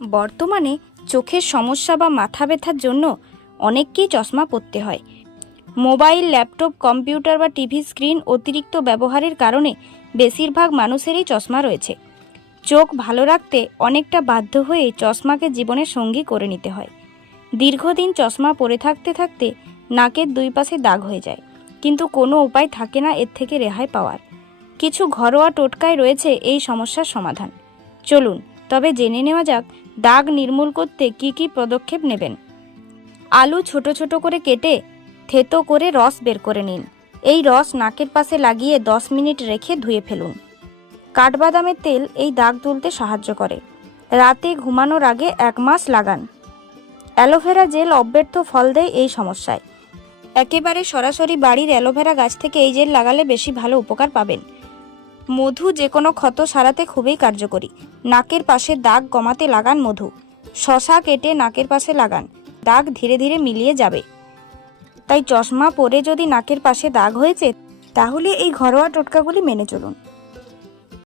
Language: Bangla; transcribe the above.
বর্তমানে চোখের সমস্যা বা মাথা ব্যথার জন্য অনেককেই চশমা পরতে হয়। মোবাইল, ল্যাপটপ, কম্পিউটার বা টিভি স্ক্রিন অতিরিক্ত ব্যবহারের কারণে বেশিরভাগ মানুষেরই চশমা রয়েছে। চোখ ভালো রাখতে অনেকটা বাধ্য হয়ে চশমাকে জীবনের সঙ্গী করে নিতে হয়। দীর্ঘদিন চশমা পরে থাকতে থাকতে নাকের দুই পাশে দাগ হয়ে যায়, কিন্তু কোনো উপায় থাকে না এর থেকে রেহাই পাওয়ার। কিছু ঘরোয়া টোটকায় রয়েছে এই সমস্যার সমাধান। চলুন তবে জেনে নেওয়া যাক দাগ নির্মূল করতে কি কি পদক্ষেপ নেবেন। আলু ছোট ছোট করে কেটে থেতো করে রস বের করে নিন। এই রস নাকের পাশে লাগিয়ে 10 মিনিট রেখে ধুয়ে ফেলুন। কাঠবাদামের তেল এই দাগ তুলতে সাহায্য করে। রাতে ঘুমানোর আগে এক মাস লাগান। অ্যালোভেরা জেল অব্যর্থ ফল দেয় এই সমস্যায়। একেবারে সরাসরি বাড়ির অ্যালোভেরা গাছ থেকে এই জেল লাগালে বেশি ভালো উপকার পাবেন। মধু যে কোনো ক্ষত সারাতে খুবই কার্যকরী। নাকের পাশে দাগ কমাতে লাগান মধু। শশা কেটে নাকের পাশে লাগান। দাগ ধীরে ধীরে মিলিয়ে যাবে। তাই চশমা পরে যদি নাকের পাশে দাগ হয়েছে, তাহলে এই ঘরোয়া টোটকাগুলি মেনে চলুন।